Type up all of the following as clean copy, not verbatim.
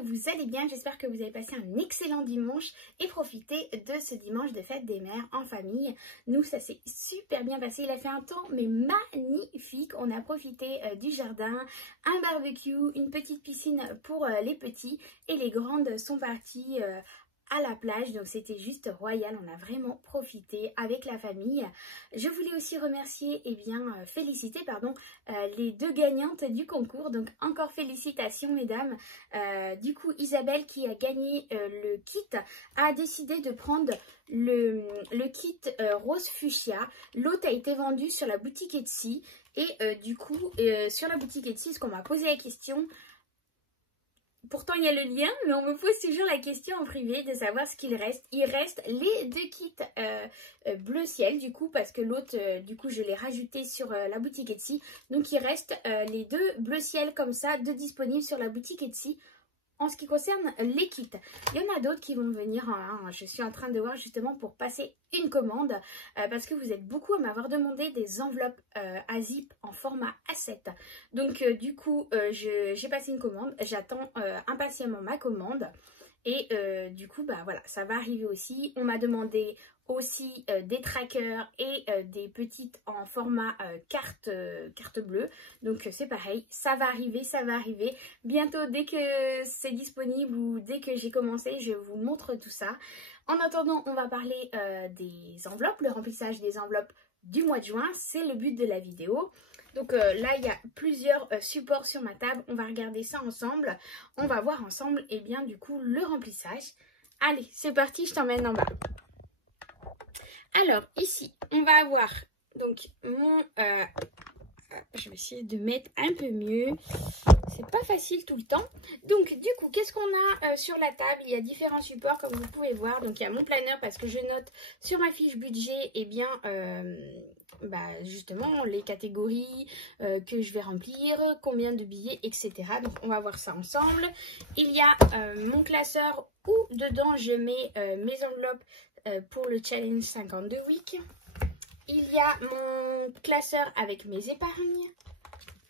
que vous allez bien, j'espère que vous avez passé un excellent dimanche et profité de ce dimanche de fête des mères en famille. Nous, ça s'est super bien passé, il a fait un temps mais magnifique. On a profité du jardin, un barbecue, une petite piscine pour les petits et les grandes sont parties à la plage, donc c'était juste royal, on a vraiment profité avec la famille. Je voulais aussi remercier féliciter les deux gagnantes du concours, donc encore félicitations mesdames. Du coup Isabelle qui a gagné le kit a décidé de prendre le kit rose fuchsia. L'autre a été vendu sur la boutique Etsy et sur la boutique Etsy, ce qu'on m'a posé la question. Pourtant, il y a le lien, mais on me pose toujours la question en privé de savoir ce qu'il reste. Il reste les deux kits bleu ciel, du coup, parce que l'autre, je l'ai rajouté sur la boutique Etsy. Donc, il reste les deux bleu ciel comme ça, de disponibles sur la boutique Etsy. En ce qui concerne les kits, il y en a d'autres qui vont venir. Je suis en train de voir justement pour passer une commande parce que vous êtes beaucoup à m'avoir demandé des enveloppes à zip en format A7. Donc j'ai passé une commande. J'attends impatiemment ma commande. Et voilà, ça va arriver aussi. On m'a demandé aussi des trackers et des petites en format carte bleue. Donc c'est pareil, ça va arriver, Bientôt, dès que c'est disponible ou dès que j'ai commencé, je vous montre tout ça. En attendant, on va parler des enveloppes, le remplissage des enveloppes du mois de juin. C'est le but de la vidéo. Donc là, il y a plusieurs supports sur ma table. On va regarder ça ensemble. On va voir ensemble, le remplissage. Allez, c'est parti, je t'emmène en bas. Alors, ici, on va avoir donc mon... je vais essayer de mettre un peu mieux. C'est pas facile tout le temps. Donc, du coup, qu'est-ce qu'on a sur la table? Il y a différents supports, comme vous pouvez voir. Donc, il y a mon planeur parce que je note sur ma fiche budget, justement, les catégories que je vais remplir, combien de billets, etc. Donc, on va voir ça ensemble. Il y a mon classeur où dedans, je mets mes enveloppes pour le challenge 52 week. Il y a mon classeur avec mes épargnes,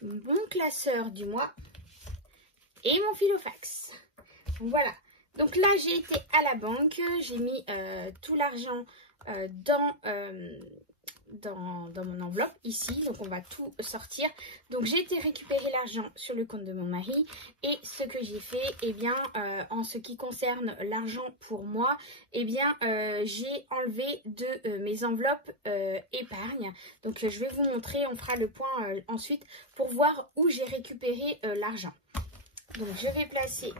mon classeur du mois et mon filofax. Voilà. Donc là, j'ai été à la banque. J'ai mis tout l'argent dans mon enveloppe ici. Donc on va tout sortir. Donc j'ai été récupérer l'argent sur le compte de mon mari. Et ce que j'ai fait, en ce qui concerne l'argent pour moi, j'ai enlevé de mes enveloppes épargne. Donc je vais vous montrer, on fera le point ensuite pour voir où j'ai récupéré l'argent. Donc je vais placer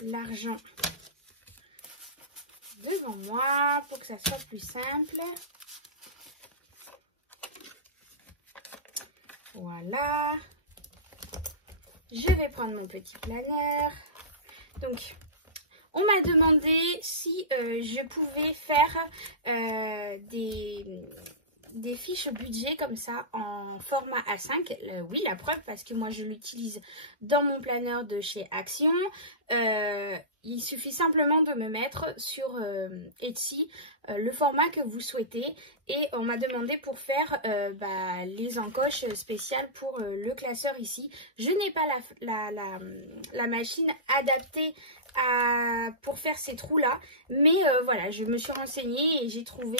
l'argent devant moi pour que ça soit plus simple. Voilà. Je vais prendre mon petit planeur. Donc, on m'a demandé si je pouvais faire des fiches budget comme ça en format A5. Oui, la preuve, parce que moi je l'utilise dans mon planeur de chez Action. Il suffit simplement de me mettre sur Etsy le format que vous souhaitez. Et on m'a demandé pour faire les encoches spéciales pour le classeur ici. Je n'ai pas la machine adaptée pour faire ces trous là, mais voilà, je me suis renseignée et j'ai trouvé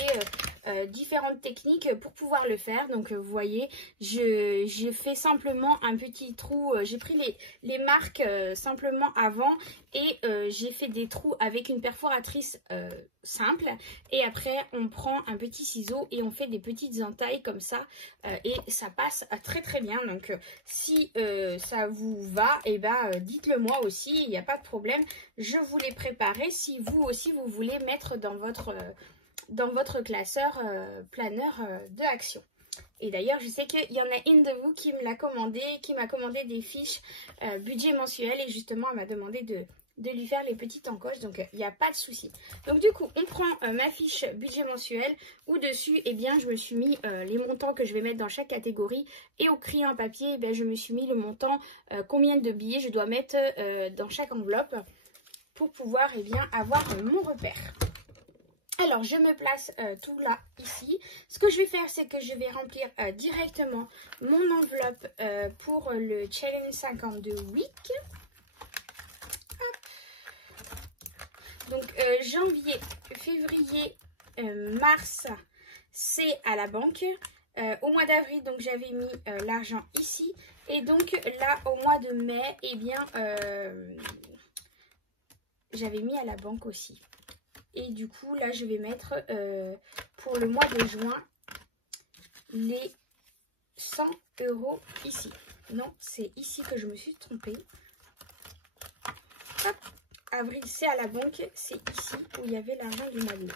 différentes techniques pour pouvoir le faire. Donc vous voyez, j'ai fait simplement un petit trou, j'ai pris les marques simplement avant et j'ai fait des trous avec une perforatrice simple, et après on prend un petit ciseau et on fait des petites entailles comme ça et ça passe très très bien. Donc si ça vous va, dites-le moi aussi, il n'y a pas de problème. Je vous l'ai préparé si vous aussi vous voulez mettre dans votre classeur planeur de Action. Et d'ailleurs, je sais qu'il y en a une de vous qui me l'a commandé, qui m'a commandé des fiches budget mensuel, et justement elle m'a demandé de lui faire les petites encoches, donc il n'y a pas de souci. Donc du coup, on prend ma fiche budget mensuel où dessus, je me suis mis les montants que je vais mettre dans chaque catégorie, et au crayon à papier, je me suis mis le montant, combien de billets je dois mettre dans chaque enveloppe pour pouvoir avoir mon repère. Alors, je me place tout là, ici. Ce que je vais faire, c'est que je vais remplir directement mon enveloppe pour le Challenge 52 Week. Donc janvier, février, mars, c'est à la banque. Au mois d'avril, donc j'avais mis l'argent ici. Et donc là, au mois de mai, eh bien, j'avais mis à la banque aussi. Et du coup, là, je vais mettre pour le mois de juin les 100 € ici. Non, c'est ici que je me suis trompée. Hop. Avril, c'est à la banque. C'est ici où il y avait l'argent du mois de mai.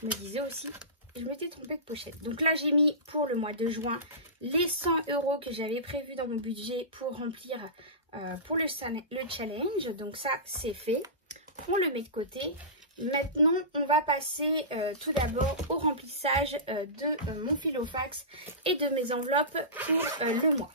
Je me disais aussi, je m'étais trompée de pochette. Donc là, j'ai mis pour le mois de juin les 100 € que j'avais prévu dans mon budget pour remplir pour le challenge. Donc ça, c'est fait. On le met de côté. Maintenant, on va passer tout d'abord au remplissage de mon filofax et de mes enveloppes pour le mois.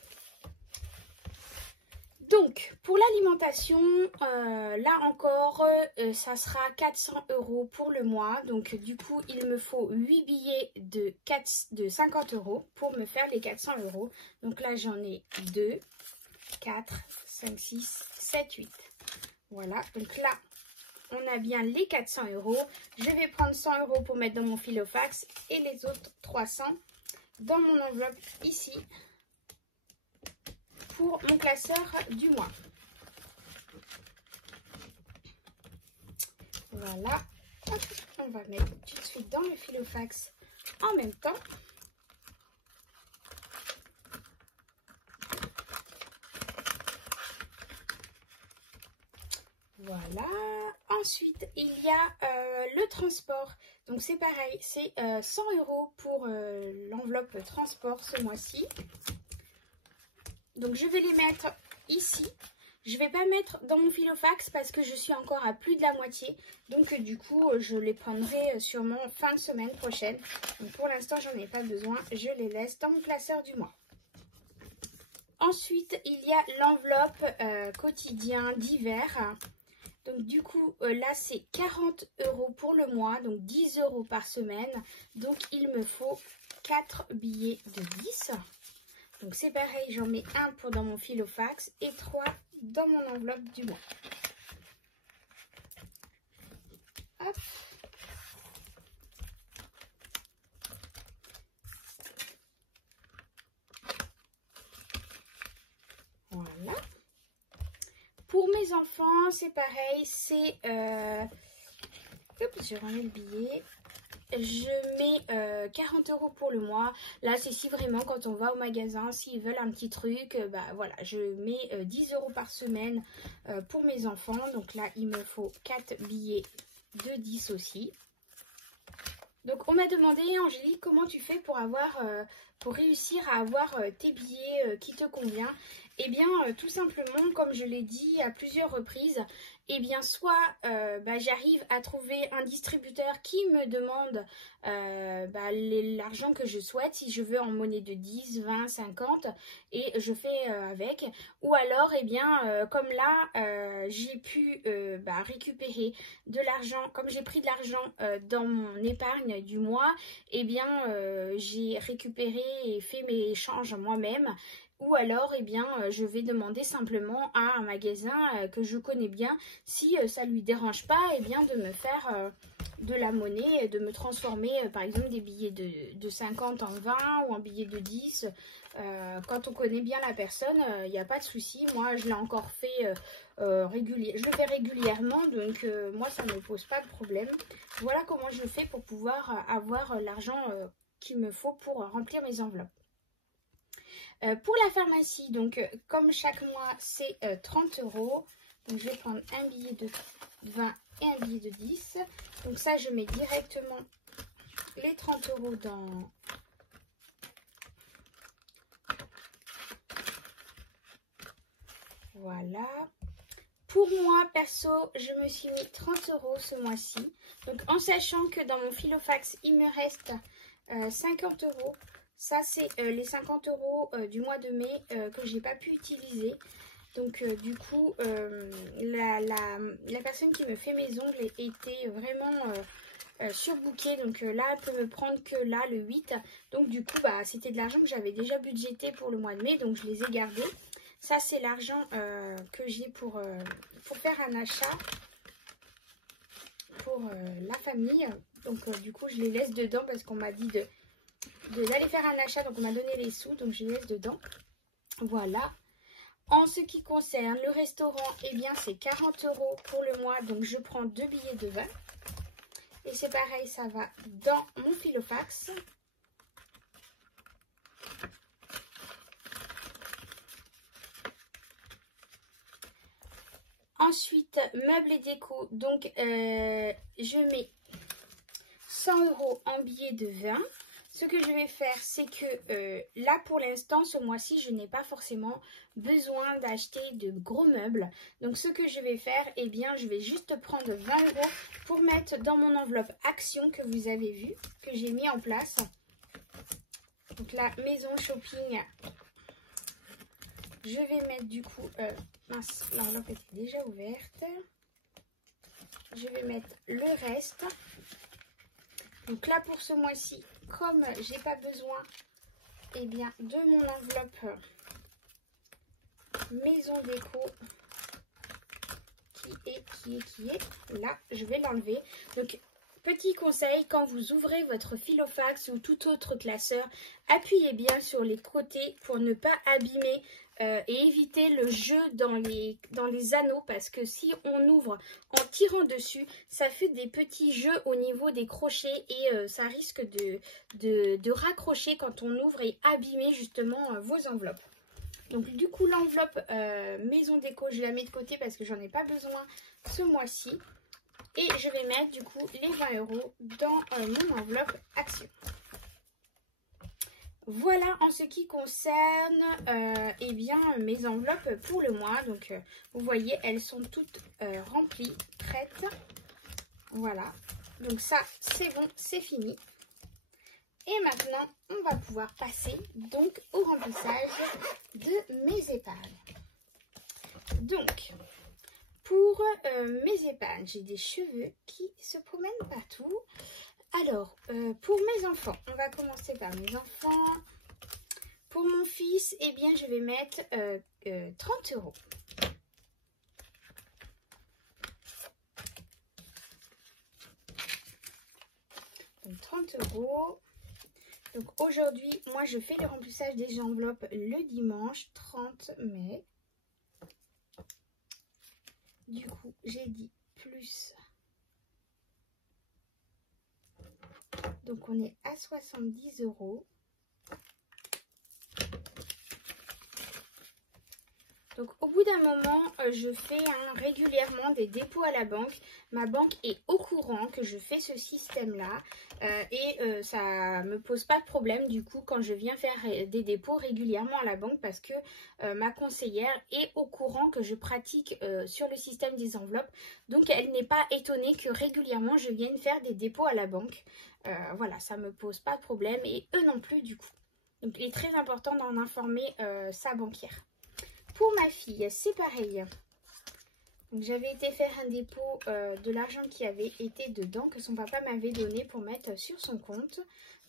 Donc, pour l'alimentation, là encore, ça sera 400 € pour le mois. Donc, du coup, il me faut 8 billets de 50 € pour me faire les 400 €. Donc là, j'en ai 2, 4, 5, 6, 7, 8. Voilà, donc là, on a bien les 400 €. Je vais prendre 100 € pour mettre dans mon filofax et les autres 300 dans mon enveloppe ici pour mon classeur du mois. Voilà, hop, on va mettre tout de suite dans le filofax en même temps. Voilà. Ensuite, il y a le transport. Donc, c'est pareil, c'est 100 € pour l'enveloppe transport ce mois-ci. Donc, je vais les mettre ici. Je ne vais pas mettre dans mon filofax parce que je suis encore à plus de la moitié. Donc, du coup, je les prendrai sûrement fin de semaine prochaine. Donc, pour l'instant, j'en ai pas besoin. Je les laisse dans mon classeur du mois. Ensuite, il y a l'enveloppe quotidien d'hiver. Donc du coup, là, c'est 40 € pour le mois, donc 10 € par semaine. Donc, il me faut 4 billets de 10. Donc, c'est pareil, j'en mets un pour dans mon filofax et 3 dans mon enveloppe du mois. Hop. Voilà. Pour mes enfants, c'est pareil, c'est... je remets le billet. Je mets 40 € pour le mois. Là, c'est si vraiment quand on va au magasin, s'ils veulent un petit truc, bah voilà, je mets 10 € par semaine pour mes enfants. Donc là, il me faut 4 billets de 10 aussi. Donc, on m'a demandé, Angélique, comment tu fais pour réussir à avoir tes billets qui te conviennent? Eh bien, tout simplement, comme je l'ai dit à plusieurs reprises, eh bien, soit j'arrive à trouver un distributeur qui me demande l'argent que je souhaite, si je veux en monnaie de 10, 20, 50, et je fais avec. Ou alors, eh bien, comme là, j'ai pu récupérer de l'argent, comme j'ai pris de l'argent dans mon épargne du mois, eh bien, j'ai récupéré et fait mes échanges moi-même. Ou alors, eh bien, je vais demander simplement à un magasin que je connais bien, si ça ne lui dérange pas, eh bien, de me faire de la monnaie, de me transformer, par exemple, des billets de 50 en 20 ou en billets de 10. Quand on connaît bien la personne, il n'y a pas de souci. Moi, je l'ai encore fait je le fais régulièrement, donc moi, ça ne me pose pas de problème. Voilà comment je fais pour pouvoir avoir l'argent qu'il me faut pour remplir mes enveloppes. Pour la pharmacie, donc comme chaque mois, c'est 30 €. Donc, je vais prendre un billet de 20 et un billet de 10. Donc, ça, je mets directement les 30 € dans... Voilà. Pour moi, perso, je me suis mis 30 € ce mois-ci. Donc, en sachant que dans mon filofax, il me reste 50 €. Ça, c'est les 50 € du mois de mai que je n'ai pas pu utiliser. Donc, du coup, la personne qui me fait mes ongles était vraiment surbookée. Donc, là, elle peut me prendre que là, le 8. Donc, du coup, c'était de l'argent que j'avais déjà budgété pour le mois de mai. Donc, je les ai gardés. Ça, c'est l'argent que j'ai pour faire un achat. pour la famille. Donc du coup je les laisse dedans parce qu'on m'a dit d'aller faire un achat. Donc on m'a donné les sous, donc je les laisse dedans. Voilà. En ce qui concerne le restaurant, eh bien c'est 40 € pour le mois. Donc je prends 2 billets de 20. Et c'est pareil, ça va dans mon Filofax. Ensuite, meubles et déco. Donc je mets 100 € en billets de 20. Ce que je vais faire, c'est que là, pour l'instant, ce mois-ci, je n'ai pas forcément besoin d'acheter de gros meubles. Donc, ce que je vais faire, eh bien, je vais juste prendre 20 € pour mettre dans mon enveloppe Action que vous avez vu, que j'ai mis en place. Donc, la maison shopping, je vais mettre du coup... mince, l'enveloppe était déjà ouverte. Je vais mettre le reste. Donc là, pour ce mois-ci, comme j'ai pas besoin eh bien, de mon enveloppe maison déco qui est là, je vais l'enlever. Donc petit conseil, quand vous ouvrez votre Filofax ou tout autre classeur, appuyez bien sur les côtés pour ne pas abîmer et éviter le jeu dans les anneaux, parce que si on ouvre en tirant dessus, ça fait des petits jeux au niveau des crochets et ça risque de raccrocher quand on ouvre et abîmer justement vos enveloppes. Donc du coup l'enveloppe maison déco, je la mets de côté parce que j'en ai pas besoin ce mois-ci. Et je vais mettre du coup les 20 € dans mon enveloppe Action. Voilà en ce qui concerne eh bien, mes enveloppes pour le mois. Donc vous voyez, elles sont toutes remplies, prêtes. Voilà. Donc ça, c'est bon, c'est fini. Et maintenant, on va pouvoir passer donc au remplissage de mes épargnes. Donc, pour mes épargnes, j'ai des cheveux qui se promènent partout. Alors, pour mes enfants, on va commencer par mes enfants. Pour mon fils, eh bien, je vais mettre 30 €. Donc, 30 €. Donc, aujourd'hui, moi, je fais le remplissage des enveloppes le dimanche 30 mai. Du coup, j'ai dit plus. Donc, on est à 70 €. Donc, au bout d'un moment, je fais régulièrement des dépôts à la banque. Ma banque est au courant que je fais ce système-là et ça ne me pose pas de problème du coup quand je viens faire des dépôts régulièrement à la banque, parce que ma conseillère est au courant que je pratique sur le système des enveloppes. Donc, elle n'est pas étonnée que régulièrement je vienne faire des dépôts à la banque. Voilà, ça ne me pose pas de problème et eux non plus du coup. Donc, il est très important d'en informer sa banquière. Pour ma fille, c'est pareil. J'avais été faire un dépôt de l'argent qui avait été dedans, que son papa m'avait donné pour mettre sur son compte.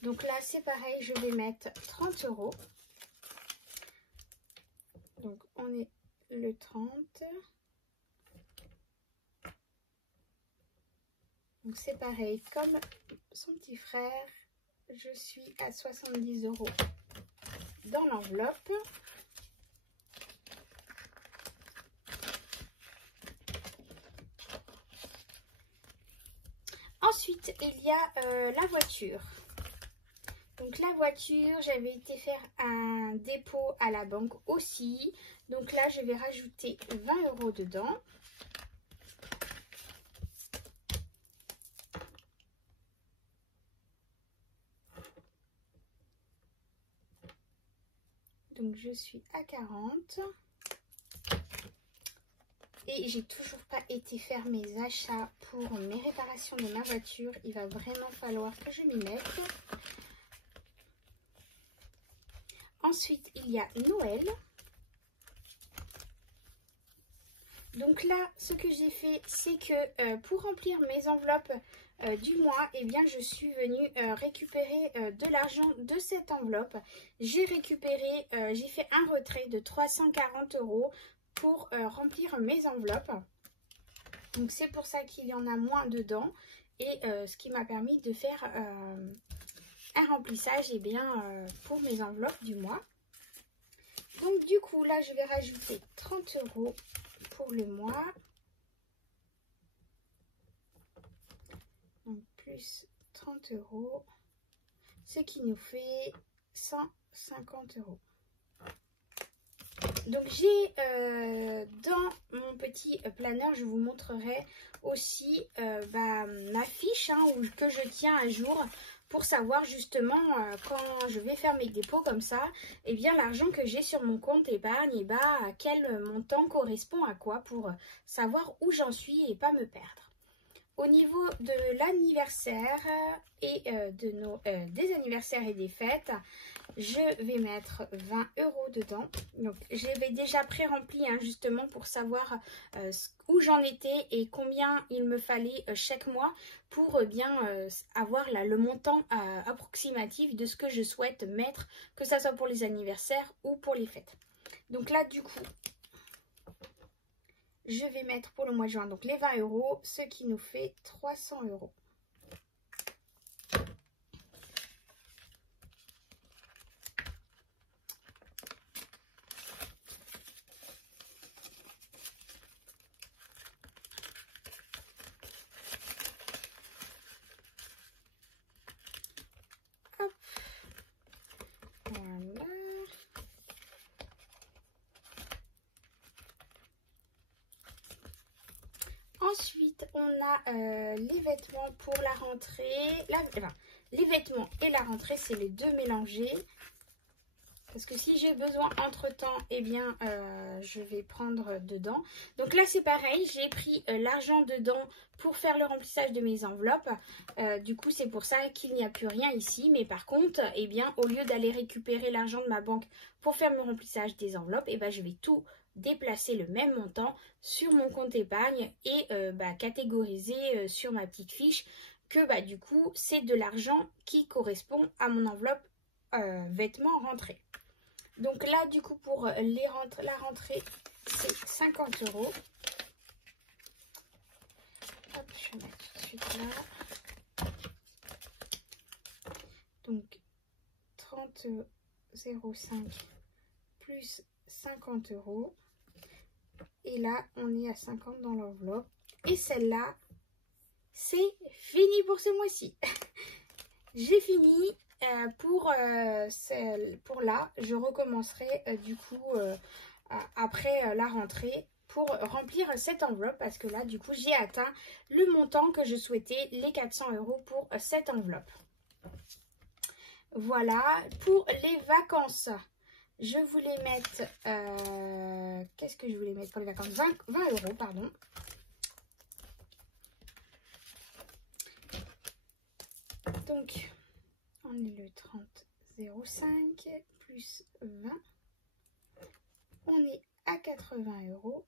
Donc là, c'est pareil, je vais mettre 30 €. Donc, on est le 30. Donc, c'est pareil, comme son petit frère, je suis à 70 € dans l'enveloppe. Ensuite, il y a la voiture. Donc la voiture, j'avais été faire un dépôt à la banque aussi. Donc là, je vais rajouter 20 € dedans. Donc je suis à 40. Et j'ai toujours pas été faire mes achats pour mes réparations de ma voiture. Il va vraiment falloir que je m'y mette. Ensuite, il y a Noël. Donc là, ce que j'ai fait, c'est que pour remplir mes enveloppes du mois, eh bien, je suis venue récupérer de l'argent de cette enveloppe. J'ai fait un retrait de 340 € pour remplir mes enveloppes. Donc c'est pour ça qu'il y en a moins dedans. Et ce qui m'a permis de faire un remplissage pour mes enveloppes du mois. Donc du coup là je vais rajouter 30 € pour le mois. Donc plus 30 €, ce qui nous fait 150 €. Donc j'ai dans mon petit planeur, je vous montrerai aussi ma fiche que je tiens à jour pour savoir justement quand je vais faire mes dépôts comme ça, et bien l'argent que j'ai sur mon compte épargne, à quel montant correspond à quoi pour savoir où j'en suis et pas me perdre. Au niveau de l'anniversaire et des anniversaires et des fêtes, je vais mettre 20 € dedans. Donc j'avais déjà pré-rempli justement pour savoir où j'en étais et combien il me fallait chaque mois pour avoir le montant approximatif de ce que je souhaite mettre, que ce soit pour les anniversaires ou pour les fêtes. Donc là du coup, je vais mettre pour le mois de juin donc les 20 €, ce qui nous fait 300 €. Hop. Voilà. Ensuite, on a les vêtements pour la rentrée. Les vêtements et la rentrée, c'est les deux mélangés. Parce que si j'ai besoin entre-temps, je vais prendre dedans. Donc là, c'est pareil, j'ai pris l'argent dedans pour faire le remplissage de mes enveloppes. Du coup, c'est pour ça qu'il n'y a plus rien ici. Mais par contre, au lieu d'aller récupérer l'argent de ma banque pour faire le remplissage des enveloppes, je vais tout déplacer le même montant sur mon compte épargne et catégoriser sur ma petite fiche que du coup c'est de l'argent qui correspond à mon enveloppe vêtements rentrée. Donc là du coup pour la rentrée c'est 50 €. Hop, je vais mettre tout de suite là. Donc 30,05 plus 50 €. Et là, on est à 50 dans l'enveloppe. Et celle-là, c'est fini pour ce mois-ci. J'ai fini. Pour là, je recommencerai du coup après la rentrée pour remplir cette enveloppe. Parce que là, du coup, j'ai atteint le montant que je souhaitais, les 400 € pour cette enveloppe. Voilà, pour les vacances. Je voulais mettre, qu'est-ce que je voulais mettre pour les vacances? 20 €, pardon. Donc, on est le 30,05 plus 20. On est à 80 €.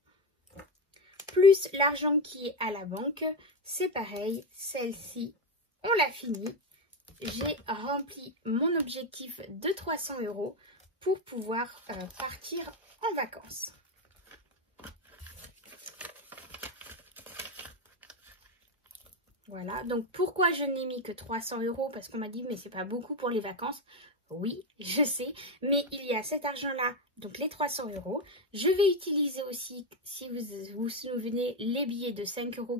Plus l'argent qui est à la banque, c'est pareil. Celle-ci, on l'a fini. J'ai rempli mon objectif de 300 € pour pouvoir partir en vacances. Voilà, donc pourquoi je n'ai mis que 300 €? Parce qu'on m'a dit mais c'est pas beaucoup pour les vacances. Oui, je sais, mais il y a cet argent-là, donc les 300 €. Je vais utiliser aussi, si vous vous souvenez, les billets de 5 €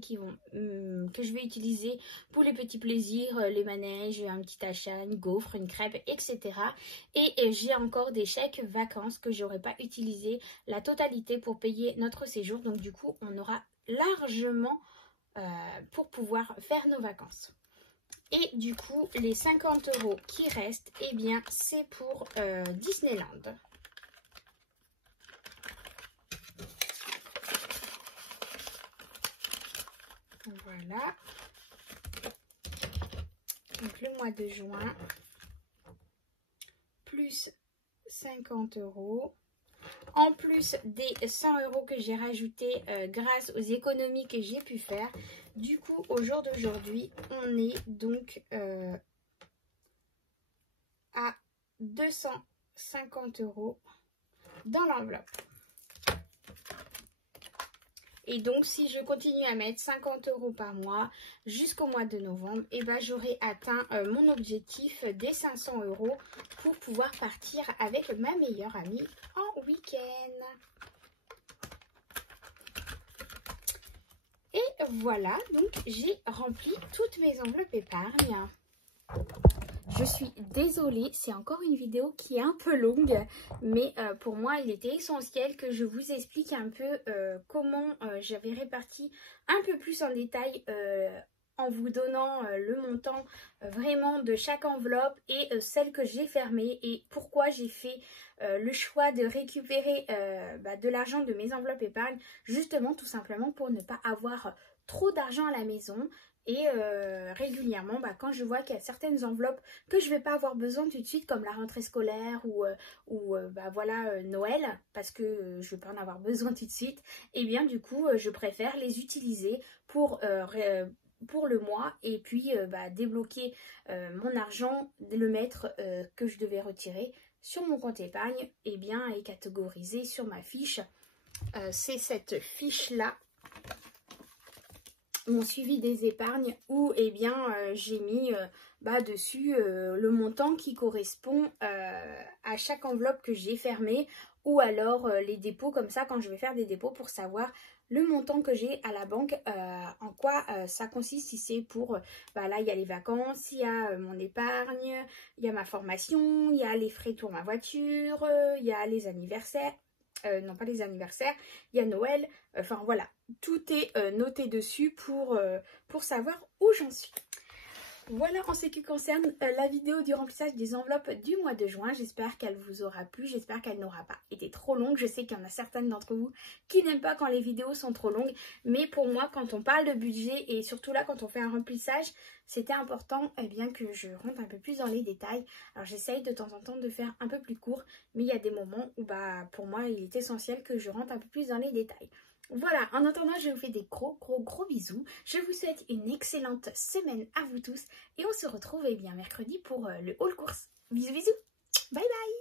que je vais utiliser pour les petits plaisirs, les manèges, un petit achat, une gaufre, une crêpe, etc. Et j'ai encore des chèques vacances que je n'aurai pas utilisé la totalité pour payer notre séjour. Donc du coup, on aura largement pour pouvoir faire nos vacances. Et du coup, les 50 € qui restent, c'est pour Disneyland. Voilà. Donc le mois de juin, plus 50 €. En plus des 100 € que j'ai rajouté grâce aux économies que j'ai pu faire. Du coup, au jour d'aujourd'hui, on est donc à 250 € dans l'enveloppe. Et donc, si je continue à mettre 50 € par mois jusqu'au mois de novembre, et ben, j'aurai atteint mon objectif des 500 € pour pouvoir partir avec ma meilleure amie en week-end. Et voilà, donc j'ai rempli toutes mes enveloppes épargne. Je suis désolée, c'est encore une vidéo qui est un peu longue, mais pour moi, il était essentiel que je vous explique un peu comment j'avais réparti un peu plus en détail en vous donnant le montant vraiment de chaque enveloppe et celle que j'ai fermée et pourquoi j'ai fait le choix de récupérer de l'argent de mes enveloppes épargne, justement tout simplement pour ne pas avoir trop d'argent à la maison. Et régulièrement, quand je vois qu'il y a certaines enveloppes que je ne vais pas avoir besoin tout de suite, comme la rentrée scolaire ou Noël, parce que je ne vais pas en avoir besoin tout de suite, et bien du coup, je préfère les utiliser pour le mois et puis débloquer mon argent, le mettre que je devais retirer sur mon compte épargne et est catégorisé sur ma fiche. C'est cette fiche-là, mon suivi des épargnes, où j'ai mis dessus le montant qui correspond à chaque enveloppe que j'ai fermée, ou alors les dépôts, comme ça quand je vais faire des dépôts pour savoir le montant que j'ai à la banque, en quoi ça consiste. Si c'est pour, là il y a les vacances, il y a mon épargne, il y a ma formation, il y a les frais pour ma voiture, il y a les anniversaires. Non, pas les anniversaires, il y a Noël, enfin voilà, tout est noté dessus pour savoir où j'en suis. Voilà en ce qui concerne la vidéo du remplissage des enveloppes du mois de juin. J'espère qu'elle vous aura plu, j'espère qu'elle n'aura pas été trop longue. Je sais qu'il y en a certaines d'entre vous qui n'aiment pas quand les vidéos sont trop longues, mais pour moi, quand on parle de budget et surtout là quand on fait un remplissage, c'était important que je rentre un peu plus dans les détails. Alors j'essaye de temps en temps de faire un peu plus court, mais il y a des moments où pour moi il est essentiel que je rentre un peu plus dans les détails. Voilà, en attendant, je vous fais des gros bisous. Je vous souhaite une excellente semaine à vous tous. Et on se retrouve mercredi pour le haul course. Bisous, bisous. Bye bye.